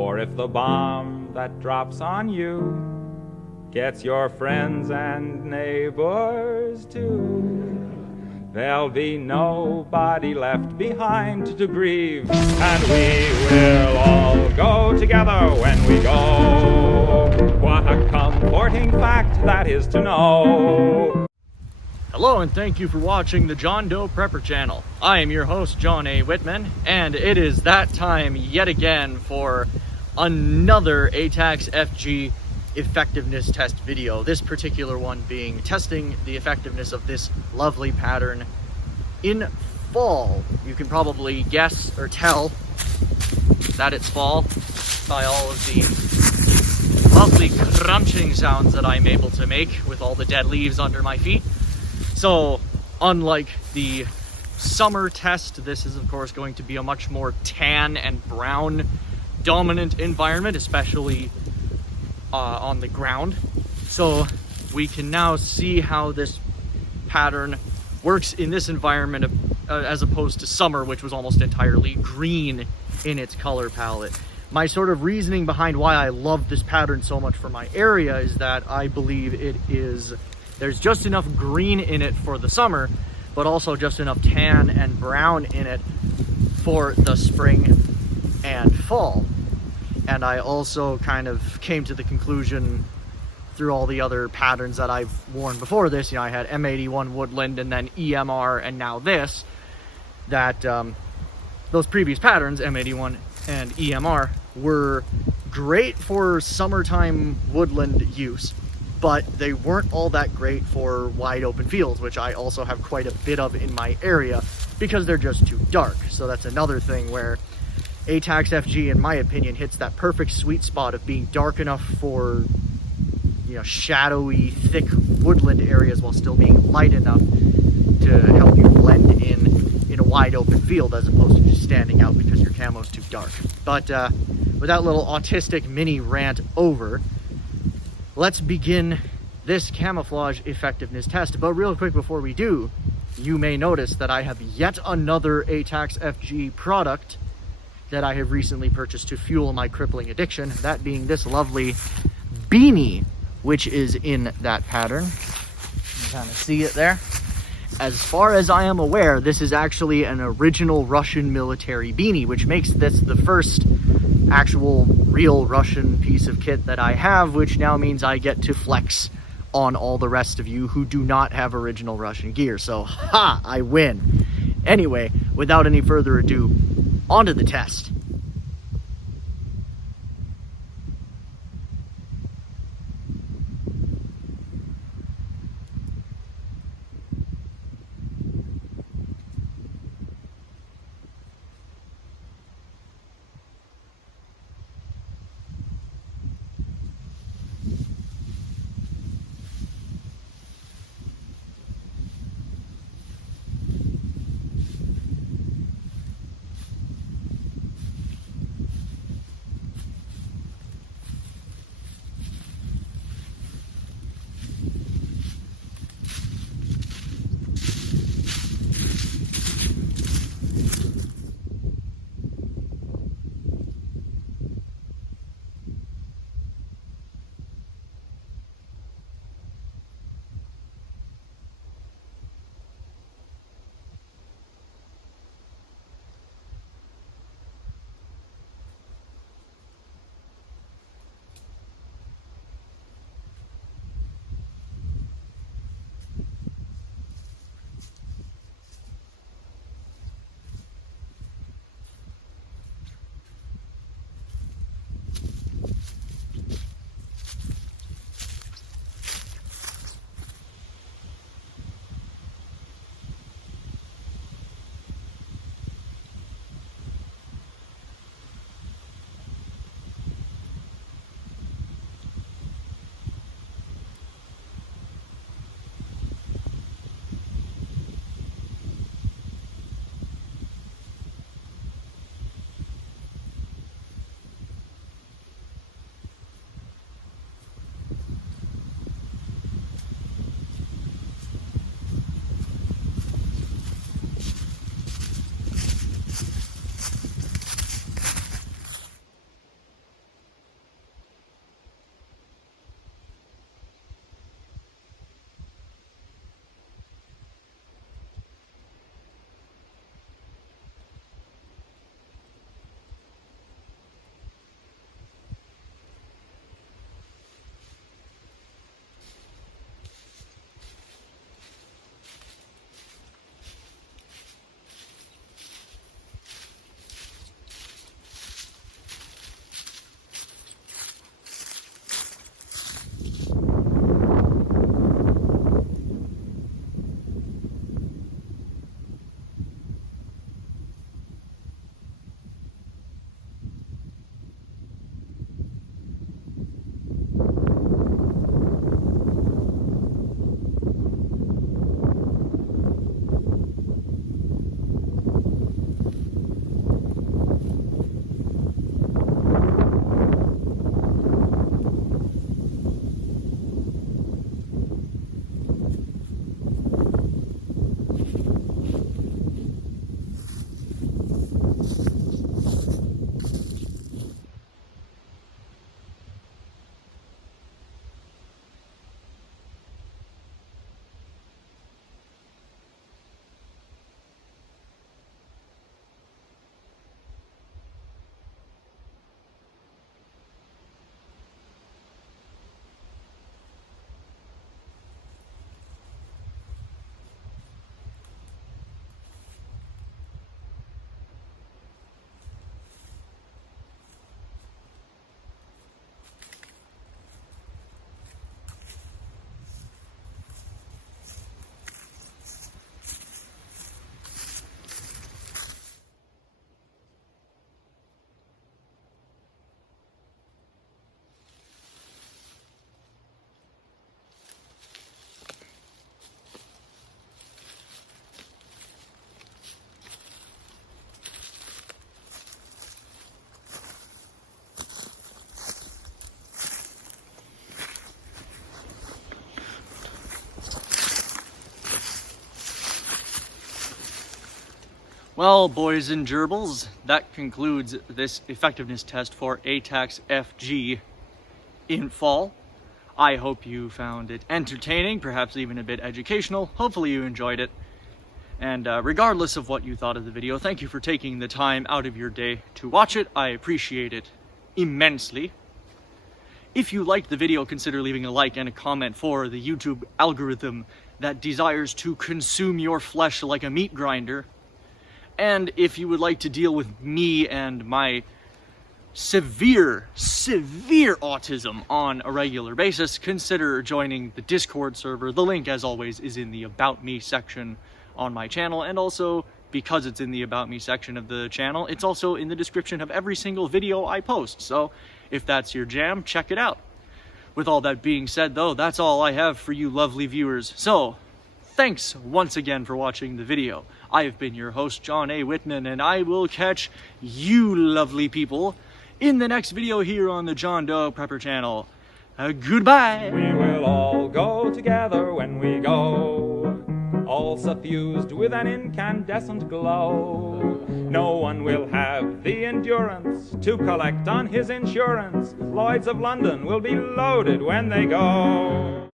Or if the bomb that drops on you gets your friends and neighbors too, there'll be nobody left behind to grieve, and we will all go together when we go. What a comforting fact that is to know. Hello and thank you for watching the John Doe Prepper channel. I am your host, John A. Whitman, and it is that time yet again for another A-TACS FG effectiveness test video. This particular one being testing the effectiveness of this lovely pattern in fall. You can probably guess or tell that it's fall by all of the lovely crunching sounds that I'm able to make with all the dead leaves under my feet. So, unlike the summer test, this is of course going to be a much more tan and brown dominant environment, especially on the ground. So we can now see how this pattern works in this environment as opposed to summer, which was almost entirely green in its color palette. My sort of reasoning behind why I love this pattern so much for my area is that I believe there's just enough green in it for the summer, but also just enough tan and brown in it for the spring and fall. And I also kind of came to the conclusion through all the other patterns that I've worn before this, I had M81 Woodland and then EMR and now this, that those previous patterns, M81 and EMR, were great for summertime woodland use, but they weren't all that great for wide open fields, which I also have quite a bit of in my area because they're just too dark. So that's another thing where A-TACS FG, in my opinion, hits that perfect sweet spot of being dark enough for, shadowy, thick woodland areas while still being light enough to help you blend in a wide open field as opposed to just standing out because your camo's too dark. But with that little autistic mini rant over, let's begin this camouflage effectiveness test. But real quick before we do, you may notice that I have yet another A-TACS FG product that I have recently purchased to fuel my crippling addiction, that being this lovely beanie, which is in that pattern. You can kind of see it there. As far as I am aware, this is actually an original Russian military beanie, which makes this the first actual real Russian piece of kit that I have, which now means I get to flex on all the rest of you who do not have original Russian gear. So, ha! I win. Anyway, without any further ado, on to the test. Well, boys and gerbils, that concludes this effectiveness test for A-TACS FG in fall. I hope you found it entertaining, perhaps even a bit educational. Hopefully you enjoyed it. And regardless of what you thought of the video, thank you for taking the time out of your day to watch it. I appreciate it immensely. If you liked the video, consider leaving a like and a comment for the YouTube algorithm that desires to consume your flesh like a meat grinder. And if you would like to deal with me and my severe autism on a regular basis, consider joining the Discord server. The link, as always, is in the About Me section on my channel, and also, because it's in the About Me section of the channel, it's also in the description of every single video I post. So if that's your jam, check it out. With all that being said, though, that's all I have for you lovely viewers. So thanks once again for watching the video. I have been your host, John A. Whitman, and I will catch you lovely people in the next video here on the John Doe Prepper channel. Goodbye! We will all go together when we go, all suffused with an incandescent glow. No one will have the endurance to collect on his insurance. Lloyds of London will be loaded when they go.